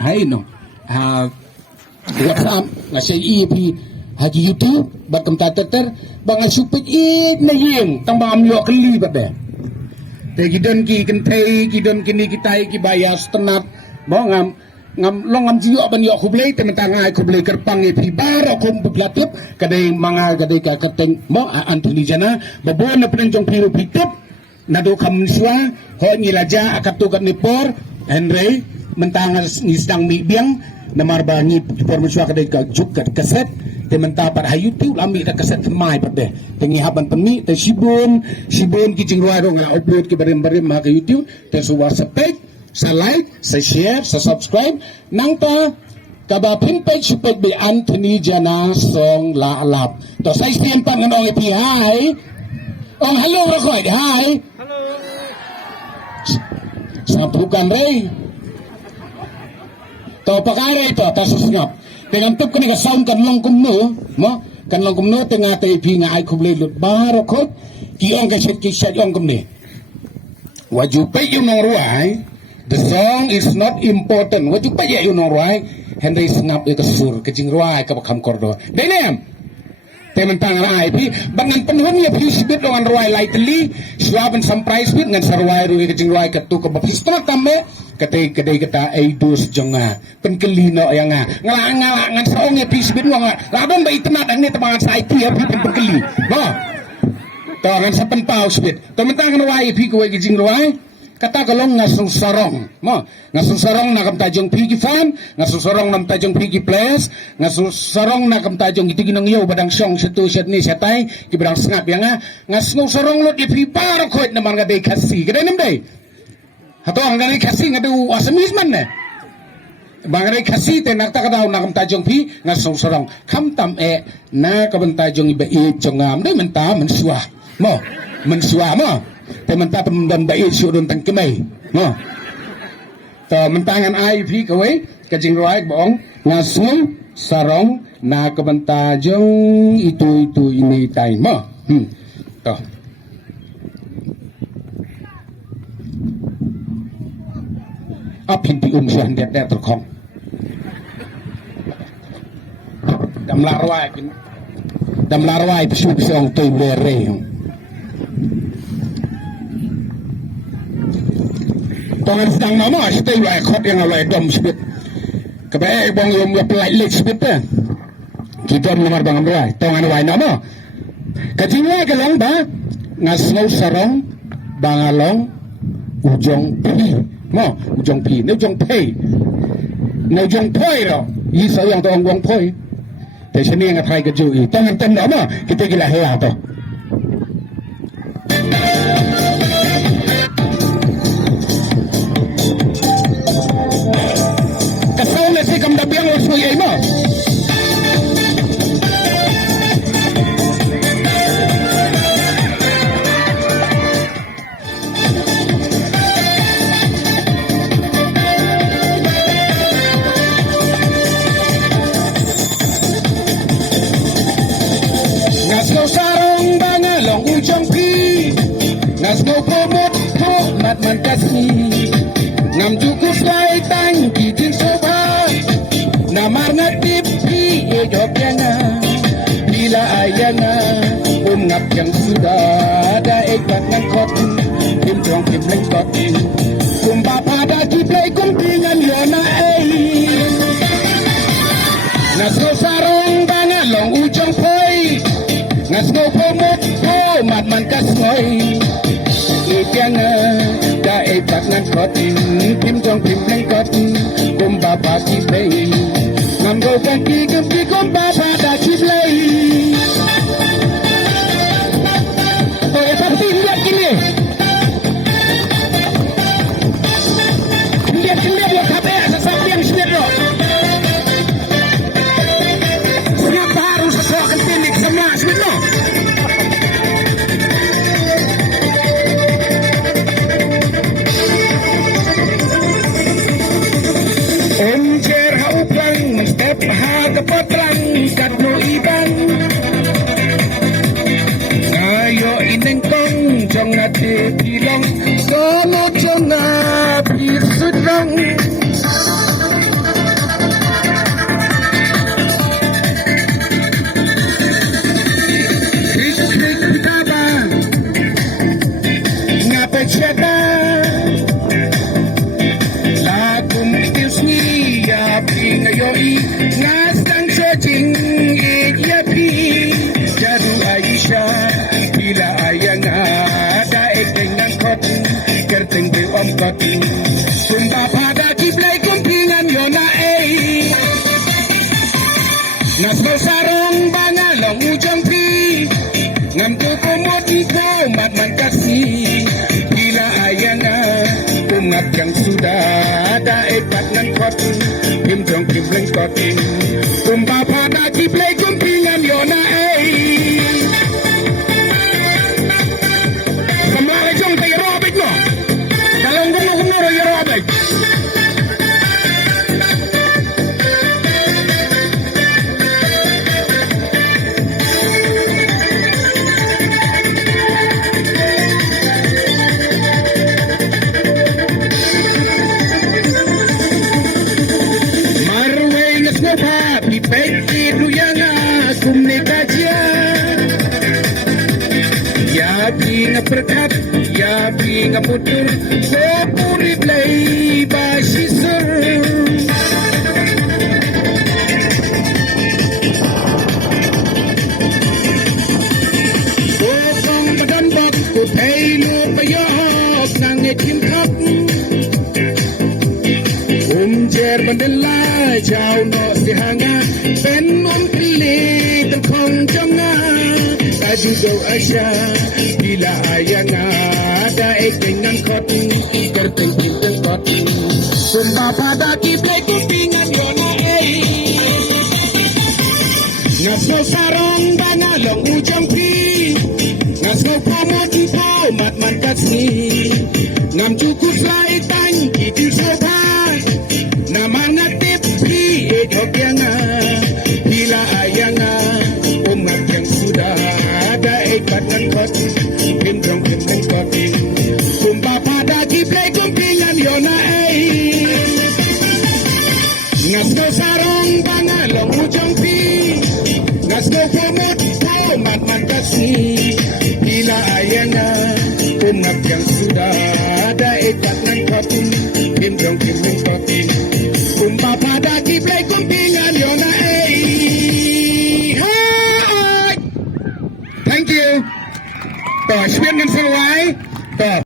hay no WhatsApp nga sa EP haji YouTube bakam tater bangal supit na yeng tang bang amyo keli ba be te gidon ki kentei gidon kini kitai ki bayas tenat mo ngam long jiyo ban yo kublay te mentangai kublay kerpang EP baro kum buglatip kadai mga kadai ka kateng mo Anthony Jana babon na penjong piru pitip nado kamswa ho nilaja akatukat ni por Henry mentangas nisdang mibiang na marbangi informasi kadai ka jukat kaset te mentapar hayuti lami ka kaset mai pade tengi haban pemi te sibun kijing ruaro nga upload ki barem-barem ma ka YouTube te suwa sa page sa like sa share sa subscribe nang ta kabapin page supad bi Anthony Jana song laalap to sa istiempan ng ong ipi hi ong hello record hi hello sa bukan ray to pakare ito ta susngap dengan tup kani ka sound kan long kumno mo kan long kumno tenga te ipi nga ai kublay lut baro kot ki ong ka set ki set ong kumni waju pay yung nang ruay. The song is not important. Wajib pa ya yun orang Henry snap itu sur kecing ruai kapakam kordo. Denem. Temen tangan ai pi bangan penhun ya pi sibit dengan ruai lightly suaban surprise bit ngan sarwai ruai kecing ruai ketu ke bapistol tambe kedai kata aidus jonga penkelino yang ngalak ngan saong ya pi sibit wang labon ba itenat ang ni temangan sa IT ya pi penkeli. Bo. Tangan sa penpau sibit. Temen tangan ruai pi ko kecing ruai kata kalong ngasong sarong mo ngasong sarong na kamtajong pigi fan ngasong sarong na kamtajong pigi place ngasong sarong na kamtajong itigin ng iyo badang siyong situ siyat ni siyatay kibadang sngap yang ngasong sarong lo di piparo koit naman nga day kasi kada nimday hato ang ganay kasi nga do asamisman na mga day kasi te nagtakadaw na kamtajong pi ngasong sarong kamtam na kamtajong iba itong day menta mensuah mo mensuah mo temanta pemdan baik syurun tang kemai no to mentangan IP kawai kajing ruai boong ngasung sarong na kabantajong itu ini tay mo to apin di siya det terkong dam larwai pisong toy bere Tangan sedang mama, kita ulai kot yang ulai dom sebut. Kebaik bang yang pelai lek sebut tu. Kita nomor bang ulai. Tangan ulai nama. Kecilnya kelang ba ngasau sarong bangalong ujong pi. Mo ujong pi, ni ujong pay. Ni ujong pay lo. Isa yang tuang wang pay. Tapi sini yang atai kejui. Tangan tem nama kita gila hela tu. Kamdapiang os mo mo. Ngasno sarong bangalong ujong pi. Ngasno pomot po matman kasi. Ngam jukus lai tang kijing soba. Namar ngatip pi ejok yana bila ayana ungap yang sudah ada ekbat ngangkot tim trong tim lengkot kumpa pada kiplay kumpingan yana nasno sarong bangalong ujong poi nasno pomot po matman kasnoy ityana da ekbat ngangkot tim trong tim lengkot kumpa pada kiplay Namgo kaki kaki kumpa pada kiblay. Oke, pasti lihat gini. Lihat lihat KPA sesapi yang sini loh. Siapa harus sesuatu kentik semua sini loh. Encer hauplang step ha kapot kot kerteng be om kot sumba pada kiblai kumpingan yona nas mo sarong bangalong ujang pi ngam tu kumot ko mat man kasi bila ayana umat yang sudah ada epat nan kot kim jong kim leng kot sumba pada kiblai kumpingan yona berkat ya binga putur ko puri play basisur ko kong badan bak ko pailu payok nang etim kap jer bandela jauh no sihanga pen pili tang kong jonga kaju go asya bila ayana ada dengan kot kerteng kerteng kot sumba pada kiblai kupingan yona ngasno sarong banalong ujang pi ngasno pamot po mat man kasni ngam cukup lai tang kitu soba namana tepi edokanga bila ayana umat yang sudah ada ikatan kot kim jong kim leng kot sumba pada kiblai kumpingan yona ngasno sarong bangalong ujang pi ngasno pomot po mat man kasi bila ayana umat yang sudah ada ikatan kot kim jong kim leng kot sumba pada kiblai kumpingan yona Thank you. ต่อเชียนกันสลายต่อ